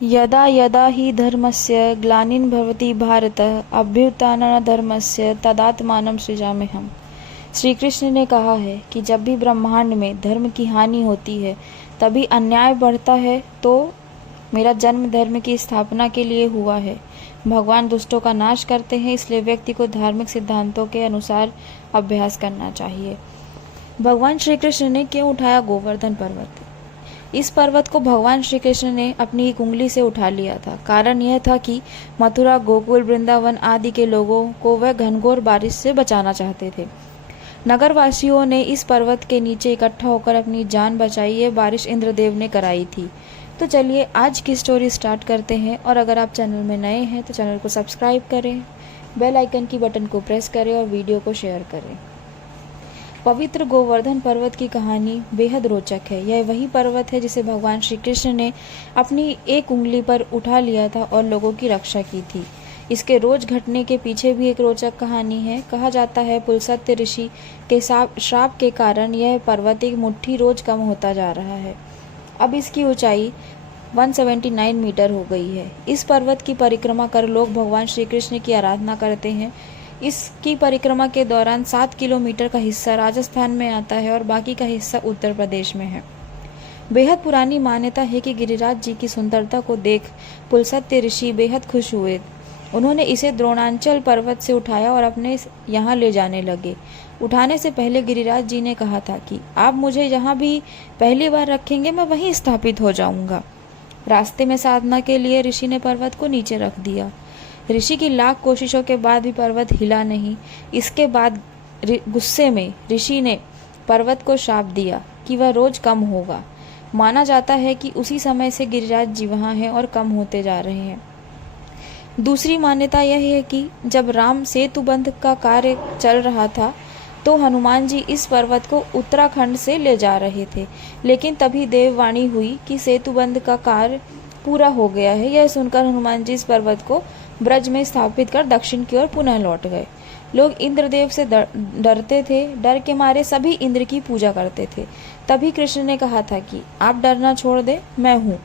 यदा यदा हि धर्मस्य ग्लानिर्भवति भारत अभ्युत्थानधर्मस्य तदात्मानं सृजाम्यहम्। श्री कृष्ण ने कहा है कि जब भी ब्रह्मांड में धर्म की हानि होती है तभी अन्याय बढ़ता है, तो मेरा जन्म धर्म की स्थापना के लिए हुआ है। भगवान दुष्टों का नाश करते हैं, इसलिए व्यक्ति को धार्मिक सिद्धांतों के अनुसार अभ्यास करना चाहिए। भगवान श्री कृष्ण ने क्यों उठाया गोवर्धन पर्वत? इस पर्वत को भगवान श्री कृष्ण ने अपनी एक उंगली से उठा लिया था। कारण यह था कि मथुरा, गोकुल, वृंदावन आदि के लोगों को वह घनघोर बारिश से बचाना चाहते थे। नगरवासियों ने इस पर्वत के नीचे इकट्ठा होकर अपनी जान बचाई। ये बारिश इंद्रदेव ने कराई थी। तो चलिए आज की स्टोरी स्टार्ट करते हैं। और अगर आप चैनल में नए हैं तो चैनल को सब्सक्राइब करें, बेल आइकन की बटन को प्रेस करें और वीडियो को शेयर करें। पवित्र गोवर्धन पर्वत की कहानी बेहद रोचक है। यह वही पर्वत है जिसे भगवान श्री कृष्ण ने अपनी एक उंगली पर उठा लिया था और लोगों की रक्षा की थी। इसके रोज घटने के पीछे भी एक रोचक कहानी है। कहा जाता है पुलस्त्य ऋषि के श्राप के कारण यह पर्वत एक मुट्ठी रोज कम होता जा रहा है। अब इसकी ऊंचाई 179 मीटर हो गई है। इस पर्वत की परिक्रमा कर लोग भगवान श्री कृष्ण की आराधना करते हैं। इसकी परिक्रमा के दौरान 7 किलोमीटर का हिस्सा राजस्थान में आता है और बाकी का हिस्सा उत्तर प्रदेश में है। बेहद पुरानी मान्यता है कि गिरिराज जी की सुंदरता को देख पुलस्त्य ऋषि बेहद खुश हुए। उन्होंने इसे द्रोणांचल पर्वत से उठाया और अपने यहाँ ले जाने लगे। उठाने से पहले गिरिराज जी ने कहा था कि आप मुझे जहाँ भी पहली बार रखेंगे मैं वहीं स्थापित हो जाऊंगा। रास्ते में साधना के लिए ऋषि ने पर्वत को नीचे रख दिया। ऋषि की लाख कोशिशों के बाद भी पर्वत हिला नहीं। इसके बाद गुस्से में ऋषि ने पर्वत को शाप दिया कि वह रोज कम होगा। माना जाता है कि उसी समय से गिरिराज जी वहाँ हैं और कम होते जा रहे हैं। दूसरी मान्यता यह है कि जब राम सेतुबंध का कार्य चल रहा था तो हनुमान जी इस पर्वत को उत्तराखंड से ले जा रहे थे, लेकिन तभी देववाणी हुई कि सेतुबंध का कार्य पूरा हो गया है। यह सुनकर हनुमान जी इस पर्वत को ब्रज में स्थापित कर दक्षिण की ओर पुनः लौट गए। लोग इंद्रदेव से डरते थे। डर के मारे सभी इंद्र की पूजा करते थे। तभी कृष्ण ने कहा था कि आप डरना छोड़ दे, मैं हूँ।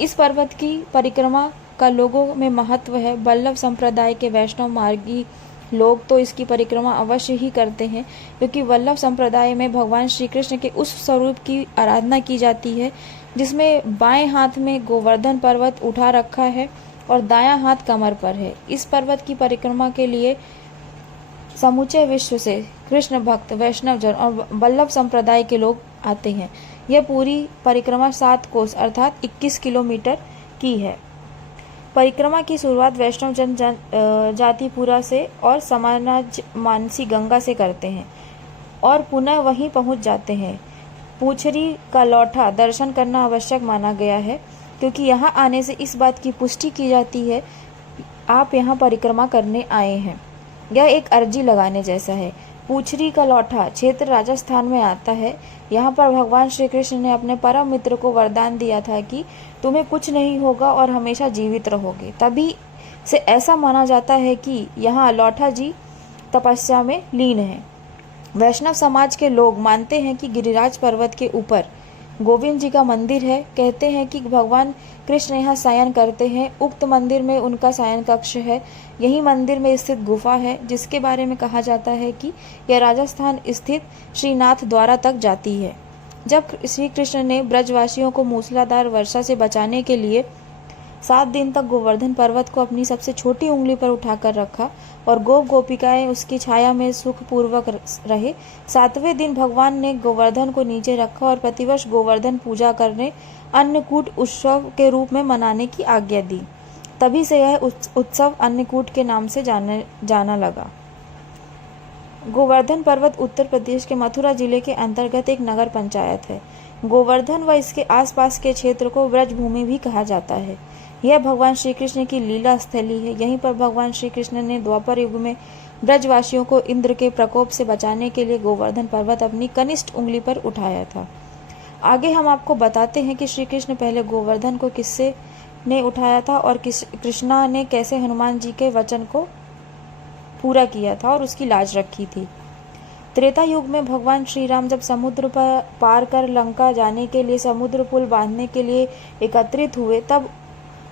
इस पर्वत की परिक्रमा का लोगों में महत्व है। वल्लभ संप्रदाय के वैष्णव मार्गी लोग तो इसकी परिक्रमा अवश्य ही करते हैं, क्योंकि वल्लभ संप्रदाय में भगवान श्री कृष्ण के उस स्वरूप की आराधना की जाती है जिसमें बाएं हाथ में गोवर्धन पर्वत उठा रखा है और दायां हाथ कमर पर है। इस पर्वत की परिक्रमा के लिए समूचे विश्व से कृष्ण भक्त, वैष्णवजन और वल्लभ संप्रदाय के लोग आते हैं। यह पूरी परिक्रमा 7 कोस अर्थात 21 किलोमीटर की है। परिक्रमा की शुरुआत वैष्णव जातिपुरा से और समानाज मानसी गंगा से करते हैं और पुनः वहीं पहुंच जाते हैं। पूछरी का लौठा दर्शन करना आवश्यक माना गया है, क्योंकि यहाँ आने से इस बात की पुष्टि की जाती है आप यहाँ परिक्रमा करने आए हैं। यह एक अर्जी लगाने जैसा है। पूछरी का लौठा क्षेत्र राजस्थान में आता है। यहाँ पर भगवान श्री कृष्ण ने अपने परम मित्र को वरदान दिया था कि तुम्हें कुछ नहीं होगा और हमेशा जीवित रहोगे। तभी से ऐसा माना जाता है कि यहाँ लौठा जी तपस्या में लीन है। वैष्णव समाज के लोग मानते हैं कि गिरिराज पर्वत के ऊपर गोविंद जी का मंदिर है। कहते हैं कि भगवान कृष्ण यहाँ शयन करते हैं। उक्त मंदिर में उनका शयन कक्ष है। यही मंदिर में स्थित गुफा है जिसके बारे में कहा जाता है कि यह राजस्थान स्थित श्रीनाथ द्वारा तक जाती है। जब श्री कृष्ण ने ब्रजवासियों को मूसलाधार वर्षा से बचाने के लिए 7 दिन तक गोवर्धन पर्वत को अपनी सबसे छोटी उंगली पर उठाकर रखा और गोपिकाएं उसकी छाया में सुखपूर्वक रहे। 7वें दिन भगवान ने गोवर्धन को नीचे रखा और प्रतिवर्ष गोवर्धन पूजा करने अन्नकूट उत्सव के रूप में मनाने की आज्ञा दी। तभी से यह उत्सव अन्नकूट के नाम से जाना लगा। गोवर्धन पर्वत उत्तर प्रदेश के मथुरा जिले के अंतर्गत एक नगर पंचायत है। गोवर्धन व इसके आसपास के क्षेत्र को ब्रजभूमि भी कहा जाता है। यह भगवान श्री कृष्ण की लीला स्थली है। यहीं पर भगवान श्री कृष्ण ने द्वापर युग में ब्रजवासियों को इंद्र के प्रकोप से बचाने के लिए गोवर्धन पर्वत अपनी कनिष्ठ उंगली पर उठाया था। आगे हम आपको बताते हैं कि श्री कृष्ण पहले गोवर्धन को किससे ने उठाया था और कृष्णा ने कैसे हनुमान जी के वचन को पूरा किया था और उसकी लाज रखी थी। त्रेता युग में भगवान श्री राम जब समुद्र पर पार कर लंका जाने के लिए समुद्र पुल बांधने के लिए एकत्रित हुए, तब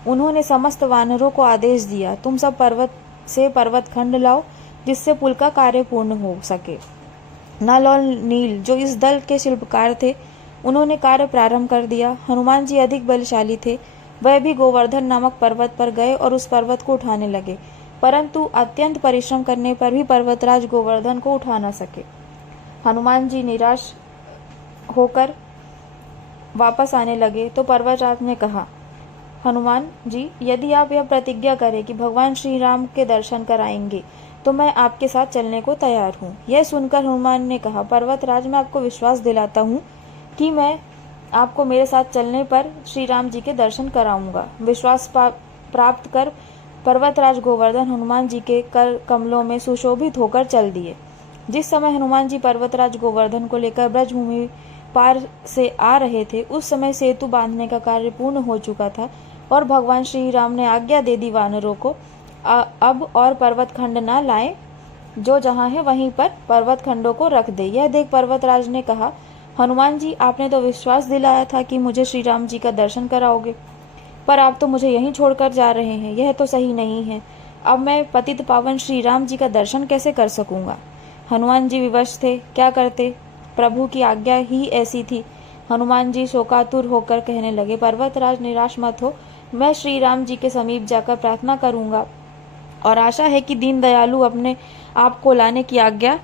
उन्होंने समस्त वानरों को आदेश दिया, तुम सब पर्वत से पर्वत खंड लाओ जिससे पुल का कार्य पूर्ण हो सके। नल और नील जो इस दल के शिल्पकार थे, उन्होंने कार्य प्रारंभ कर दिया। हनुमान जी अधिक बलशाली थे, वह भी गोवर्धन नामक पर्वत पर गए और उस पर्वत को उठाने लगे, परंतु अत्यंत परिश्रम करने पर भी पर्वतराज गोवर्धन को उठा न सके। हनुमान जी निराश होकर वापस आने लगे तो पर्वतराज ने कहा, हनुमान जी, यदि आप यह प्रतिज्ञा करें कि भगवान श्री राम के दर्शन कराएंगे तो मैं आपके साथ चलने को तैयार हूँ। यह सुनकर हनुमान ने कहा, पर्वतराज, मैं आपको विश्वास दिलाता हूँ कि मैं आपको मेरे साथ चलने पर श्री राम जी के दर्शन कराऊंगा। विश्वास प्राप्त कर पर्वतराज गोवर्धन हनुमान जी के कर कमलों में सुशोभित होकर चल दिए। जिस समय हनुमान जी पर्वतराज गोवर्धन को लेकर ब्रजभूमि पार से आ रहे थे, उस समय सेतु बांधने का कार्य पूर्ण हो चुका था और भगवान श्री राम ने आज्ञा दे दी वानरों को अब और पर्वत खंड न लाए, जो जहाँ है वहीं पर पर्वत खंडों को रख दे। यह देख पर्वतराज ने कहा, हनुमान जी, आपने तो विश्वास दिलाया था कि मुझे श्री राम जी का दर्शन कराओगे, पर आप तो मुझे यहीं छोड़कर जा रहे हैं। यह तो सही नहीं है। अब मैं पतित पावन श्री राम जी का दर्शन कैसे कर सकूंगा। हनुमान जी विवश थे, क्या करते, प्रभु की आज्ञा ही ऐसी थी। हनुमान जी शोकातुर होकर कहने लगे, पर्वतराज, निराश मत हो, मैं श्री राम जी के समीप जाकर प्रार्थना करूंगा और आशा है कि दीन दयालु अपने आप को लाने की आज्ञा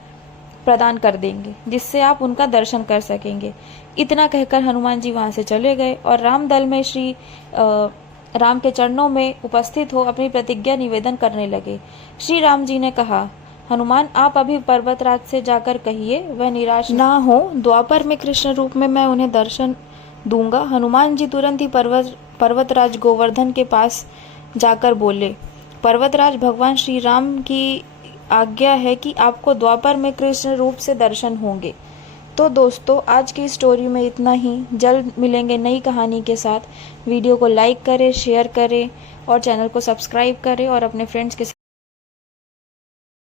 प्रदान कर देंगे, जिससे आप उनका दर्शन कर सकेंगे। इतना कहकर हनुमान जी वहां से चले गए और राम दल में श्री राम के चरणों में उपस्थित हो अपनी प्रतिज्ञा निवेदन करने लगे। श्री राम जी ने कहा, हनुमान, आप अभी पर्वतराज से जाकर कहिए वह निराश ना हो, द्वापर में कृष्ण रूप में मैं उन्हें दर्शन दूंगा। हनुमान जी तुरंत ही पर्वतराज गोवर्धन के पास जाकर बोले, पर्वतराज, भगवान श्री राम की आज्ञा है कि आपको द्वापर में कृष्ण रूप से दर्शन होंगे। तो दोस्तों, आज की स्टोरी में इतना ही। जल्द मिलेंगे नई कहानी के साथ। वीडियो को लाइक करें, शेयर करें और चैनल को सब्सक्राइब करें और अपने फ्रेंड्स के साथ